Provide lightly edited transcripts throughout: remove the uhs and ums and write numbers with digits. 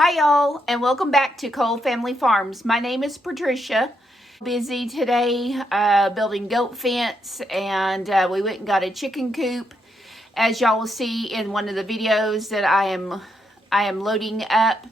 Hi y'all, and welcome back to Cole Family Farms. My name is Patricia. Busy today building goat fence, and we went and got a chicken coop, as y'all will see in one of the videos that I am loading up.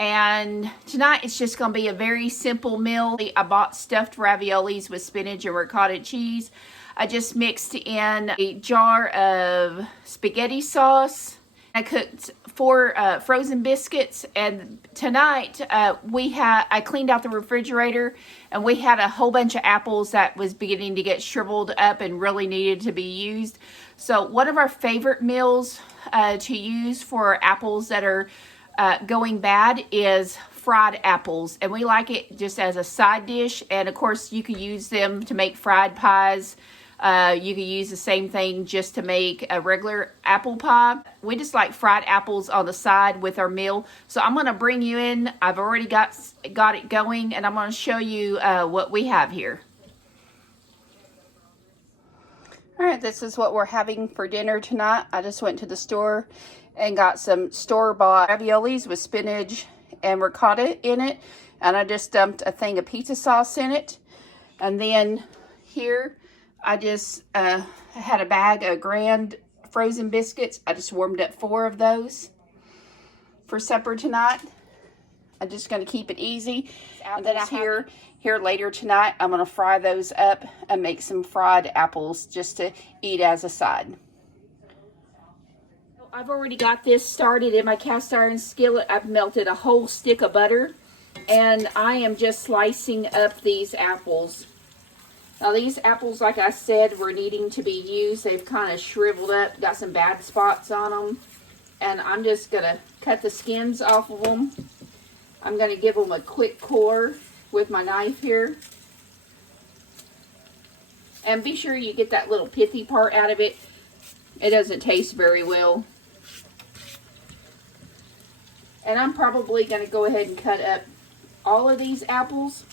And tonight it's just going to be a very simple meal. I bought stuffed raviolis with spinach and ricotta cheese. I just mixed in a jar of spaghetti sauce. I cooked 4 frozen biscuits, and tonight I cleaned out the refrigerator, and we had a whole bunch of apples that was beginning to get shriveled up and really needed to be used. So one of our favorite meals to use for apples that are going bad is fried apples, and we like it just as a side dish. And of course you can use them to make fried pies. You can use the same thing just to make a regular apple pie. We just like fried apples on the side with our meal. So I'm going to bring you in. I've already got it going, and I'm going to show you what we have here. All right, this is what we're having for dinner tonight. I just went to the store and got some store-bought raviolis with spinach and ricotta in it. And I just dumped a thing of pizza sauce in it. And then here, I just had a bag of Grand frozen biscuits. I just warmed up 4 of those for supper tonight. I'm just going to keep it easy. And then here later tonight, I'm going to fry those up and make some fried apples just to eat as a side. I've already got this started in my cast iron skillet. I've melted a whole stick of butter, and I am just slicing up these apples. Now these apples, like I said, were needing to be used. They've kind of shriveled up, got some bad spots on them. And I'm just going to cut the skins off of them. I'm going to give them a quick core with my knife here. And be sure you get that little pithy part out of it. It doesn't taste very well. And I'm probably going to go ahead and cut up all of these apples.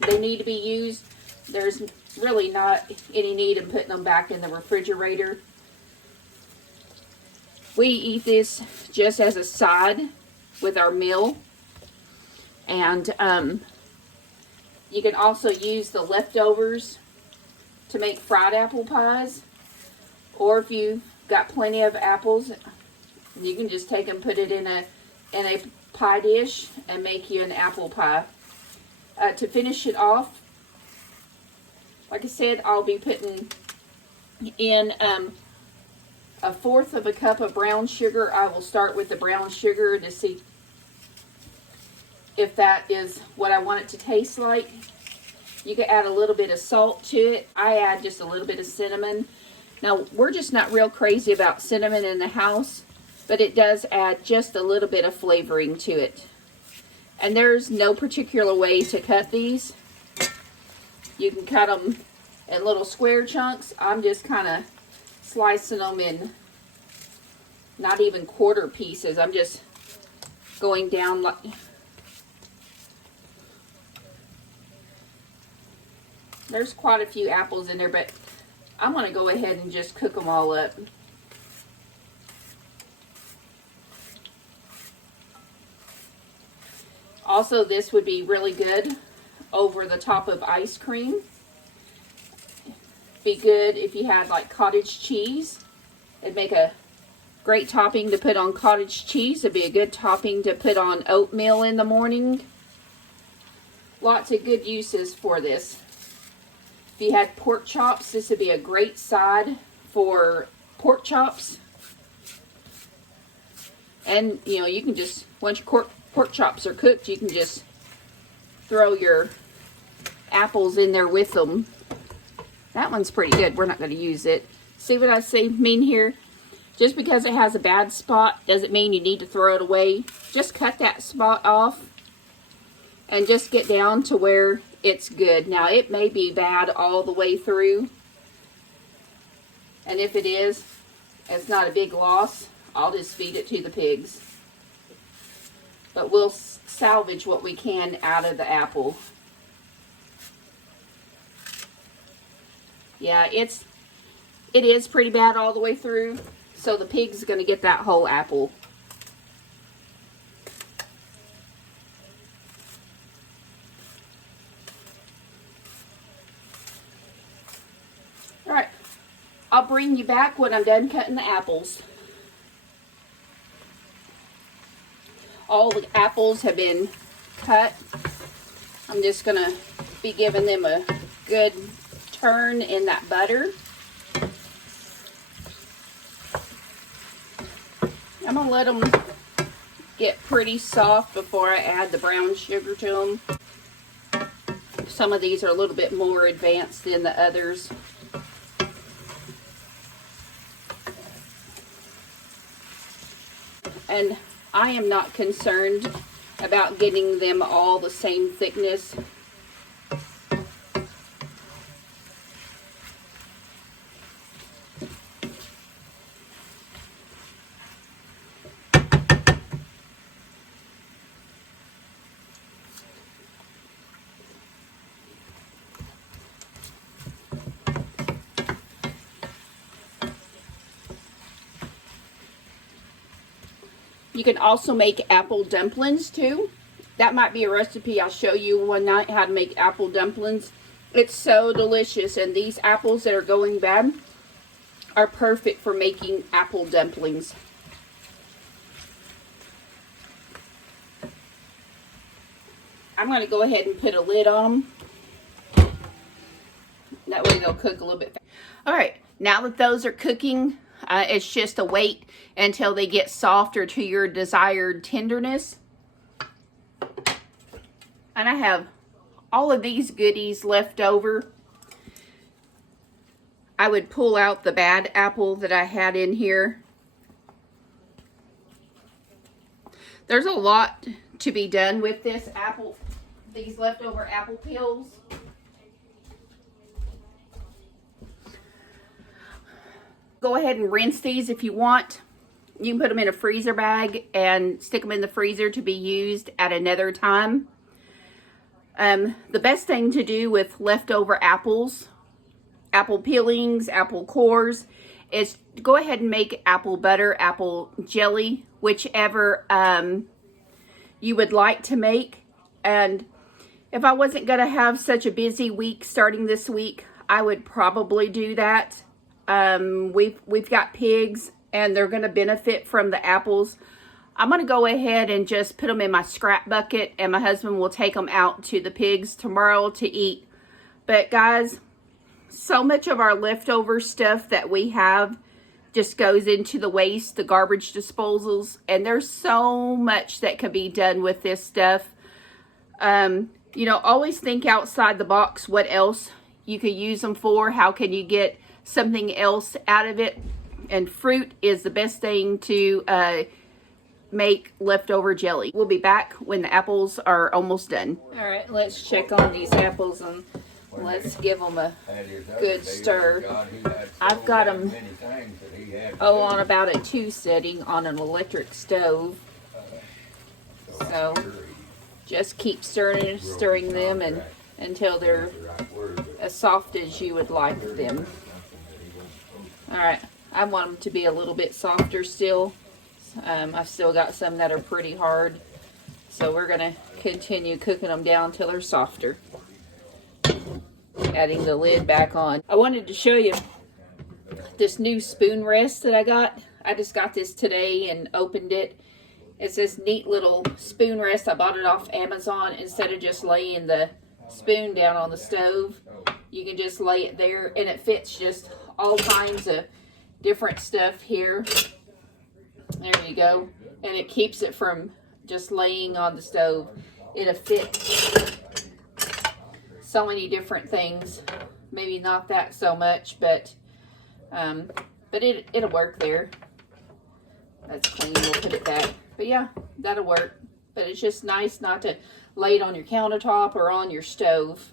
They need to be used. There's really not any need in putting them back in the refrigerator. We eat this just as a side with our meal. And you can also use the leftovers to make fried apple pies. Or if you've got plenty of apples, you can just take and put it in a pie dish and make you an apple pie. To finish it off, like I said, I'll be putting in 1/4 of a cup of brown sugar. I will start with the brown sugar to see if that is what I want it to taste like. You can add a little bit of salt to it. I add just a little bit of cinnamon. Now, we're just not real crazy about cinnamon in the house, but it does add just a little bit of flavoring to it. And there's no particular way to cut these. You can cut them in little square chunks. I'm just kind of slicing them in not even quarter pieces. I'm just going down like... There's quite a few apples in there, but I'm going to go ahead and just cook them all up. Also, this would be really good over the top of ice cream. Be good if you had like cottage cheese. It'd make a great topping to put on cottage cheese. It'd be a good topping to put on oatmeal in the morning. Lots of good uses for this. If you had pork chops, this would be a great side for pork chops. And, you know, you can just, once your pork chops are cooked, you can just throw your apples in there with them. That one's pretty good. We're not going to use it. See what I mean here? Just because it has a bad spot doesn't mean you need to throw it away. Just cut that spot off and just get down to where it's good. Now, it may be bad all the way through. And if it is, it's not a big loss. I'll just feed it to the pigs. But we'll salvage what we can out of the apple. Yeah, it is pretty bad all the way through. So the pig's going to get that whole apple. I'll bring you back when I'm done cutting the apples. All the apples have been cut. I'm just going to be giving them a good turn in that butter. I'm going to let them get pretty soft before I add the brown sugar to them. Some of these are a little bit more advanced than the others. And I am not concerned about getting them all the same thickness. You can also make apple dumplings too. That might be a recipe I'll show you one night, how to make apple dumplings. It's so delicious, and these apples that are going bad are perfect for making apple dumplings. I'm going to go ahead and put a lid on them. That way they'll cook a little bit faster. Alright, now that those are cooking, it's just a wait until they get softer to your desired tenderness. And I have all of these goodies left over. I would pull out the bad apple that I had in here. There's a lot to be done with this apple, these leftover apple peels. Go ahead and rinse these if you want. You can put them in a freezer bag and stick them in the freezer to be used at another time. The best thing to do with leftover apples, apple peelings, apple cores, is go ahead and make apple butter, apple jelly, whichever you would like to make. And if I wasn't going to have such a busy week starting this week, I would probably do that. We've got pigs and they're going to benefit from the apples. I'm going to go ahead and just put them in my scrap bucket, and my husband will take them out to the pigs tomorrow to eat. But guys, so much of our leftover stuff that we have just goes into the waste, the garbage disposals, and there's so much that can be done with this stuff. You know, always think outside the box what else you could use them for. How can you get something else out of it? And fruit is the best thing to make leftover jelly. We'll be back when the apples are almost done. All right, let's check on these apples and let's give them a good stir. I've got them on about a 2 setting on an electric stove. So just keep stirring them and until they're as soft as you would like them. All right, I want them to be a little bit softer still. I've still got some that are pretty hard, so we're going to continue cooking them down till they're softer. Adding the lid back on. I wanted to show you this new spoon rest that I got. I just got this today and opened it. It's this neat little spoon rest. I bought it off Amazon. Instead of just laying the spoon down on the stove, you can just lay it there, and it fits just all kinds of different stuff here. There you go. And it keeps it from just laying on the stove. It'll fit so many different things. Maybe not that so much, but it'll work there. That's clean. We'll put it back. But yeah, that'll work. But it's just nice not to lay it on your countertop or on your stove.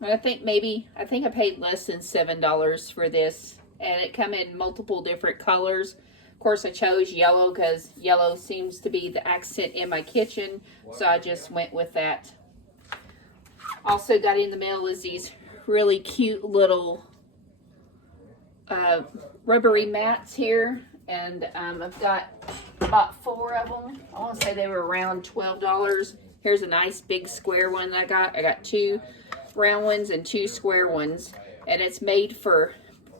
And I think I paid less than $7 for this. And it come in multiple different colors. Of course, I chose yellow because yellow seems to be the accent in my kitchen. So I just went with that. Also got in the mail is these really cute little rubbery mats here. And I've bought 4 of them. I want to say they were around $12. Here's a nice big square one that I got. I got 2 round ones and 2 square ones. And it's made for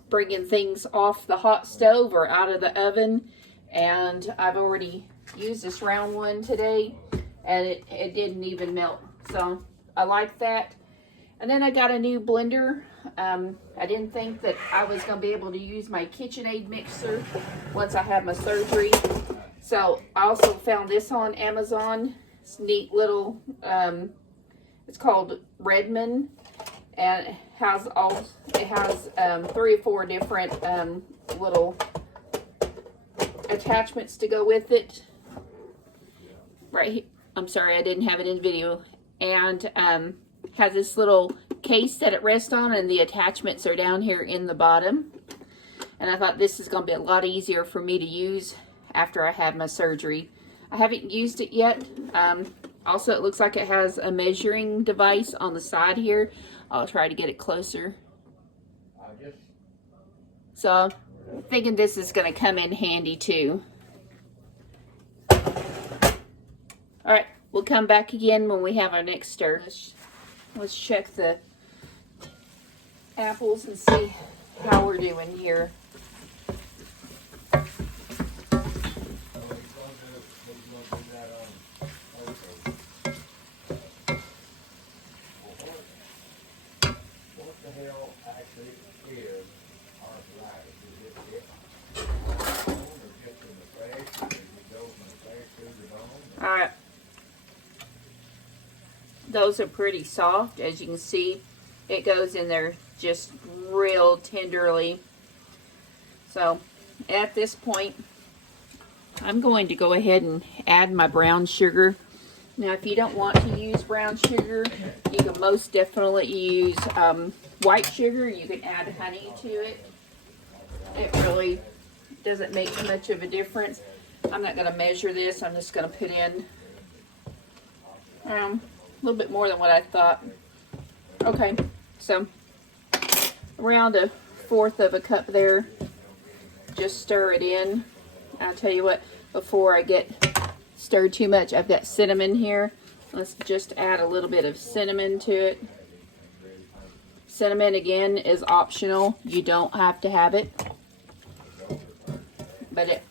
bringing things off the hot stove or out of the oven. And I've already used this round one today, and it didn't even melt. So I like that. And then I got a new blender. I didn't think that I was going to be able to use my KitchenAid mixer once I had my surgery. So I also found this on Amazon. It's neat little, it's called Redmond, and it has 3 or 4 different little attachments to go with it. Right here. I'm sorry, I didn't have it in video. And has this little case that it rests on, and the attachments are down here in the bottom. And I thought this is going to be a lot easier for me to use after I have my surgery. I haven't used it yet. Also, it looks like it has a measuring device on the side here. I'll try to get it closer. So I'm thinking this is going to come in handy too. All right, we'll come back again when we have our next stir. Let's check the apples and see how we're doing here. Alright, those are pretty soft. As you can see, it goes in there just real tenderly. So at this point, I'm going to go ahead and add my brown sugar. Now, if you don't want to use brown sugar, you can most definitely use white sugar. You can add honey to it. It really doesn't make much of a difference. I'm not going to measure this. I'm just going to put in a little bit more than what I thought. Okay, so around 1/4 of a cup there. Just stir it in. I'll tell you what, before I get stirred too much, I've got cinnamon here. Let's just add a little bit of cinnamon to it. Cinnamon, again, is optional. You don't have to have it. But it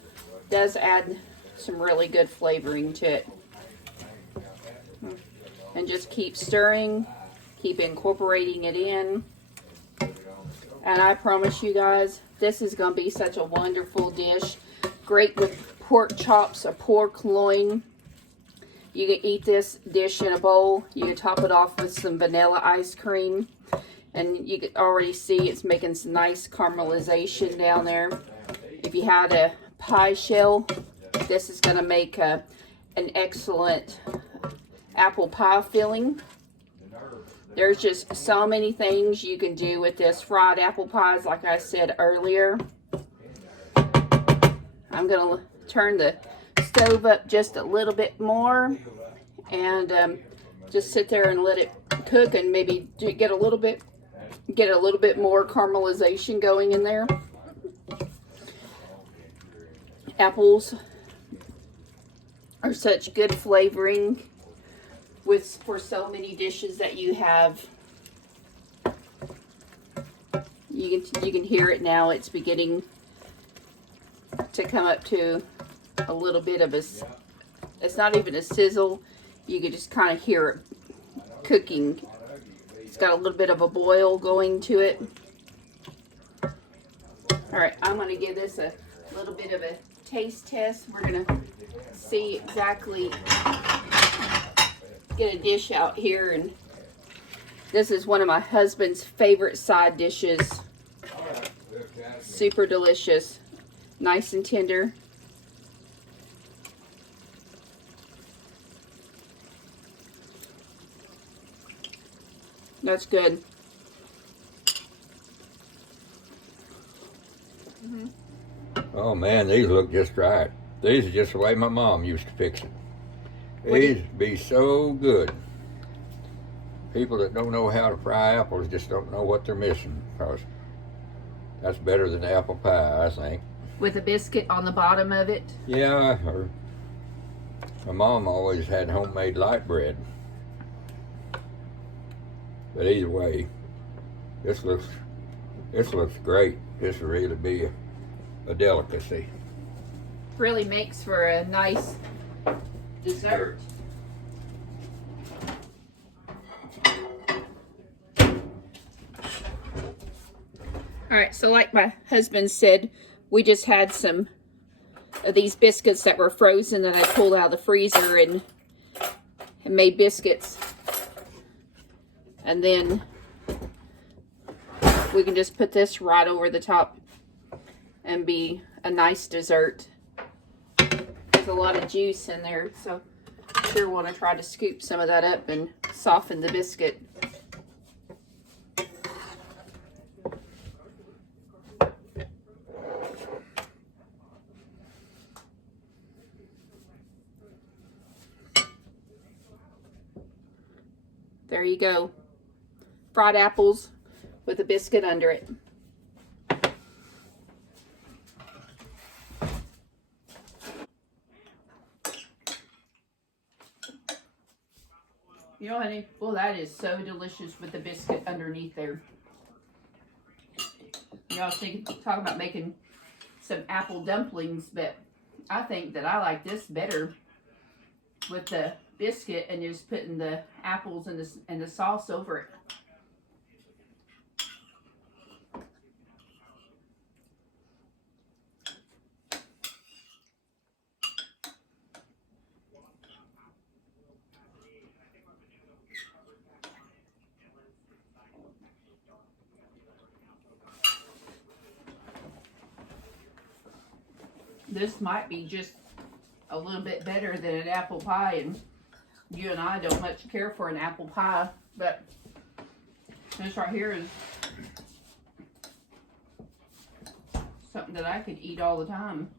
does add some really good flavoring to it. And just keep stirring, keep incorporating it in. And I promise you guys, this is going to be such a wonderful dish. Great with pork chops or pork loin. You can eat this dish in a bowl. You can top it off with some vanilla ice cream. And you can already see it's making some nice caramelization down there. If you had a pie shell, this is going to make an excellent apple pie filling. There's just so many things you can do with this fried apple pies, like I said earlier. I'm going to turn the stove up just a little bit more and just sit there and let it cook, and maybe get a little bit more caramelization going in there. Apples are such good flavoring for so many dishes that you have. You can hear it now. It's beginning to come up to a little bit of it's not even a sizzle. You can just kind of hear it cooking. It's got a little bit of a boil going to it. All right, I'm going to give this a little bit of a taste test. We're going to see exactly, get a dish out here, and this is one of my husband's favorite side dishes. Super delicious, nice and tender. That's good. Oh man, these look just right. These are just the way my mom used to fix it. These be so good. People that don't know how to fry apples just don't know what they're missing, because that's better than apple pie, I think. With a biscuit on the bottom of it? Yeah, or my mom always had homemade light bread. But either way, this looks great. This will really be a delicacy. Really makes for a nice dessert. All right, so like my husband said, we just had some of these biscuits that were frozen that I pulled out of the freezer and made biscuits. And then we can just put this right over the top and be a nice dessert. There's a lot of juice in there, so I sure want to try to scoop some of that up and soften the biscuit. There you go. Fried apples with a biscuit under it. You know, honey, well, that is so delicious with the biscuit underneath there. You know, I was talking about making some apple dumplings, but I think that I like this better with the biscuit and just putting the apples and the sauce over it. This might be just a little bit better than an apple pie, and you and I don't much care for an apple pie, but this right here is something that I could eat all the time.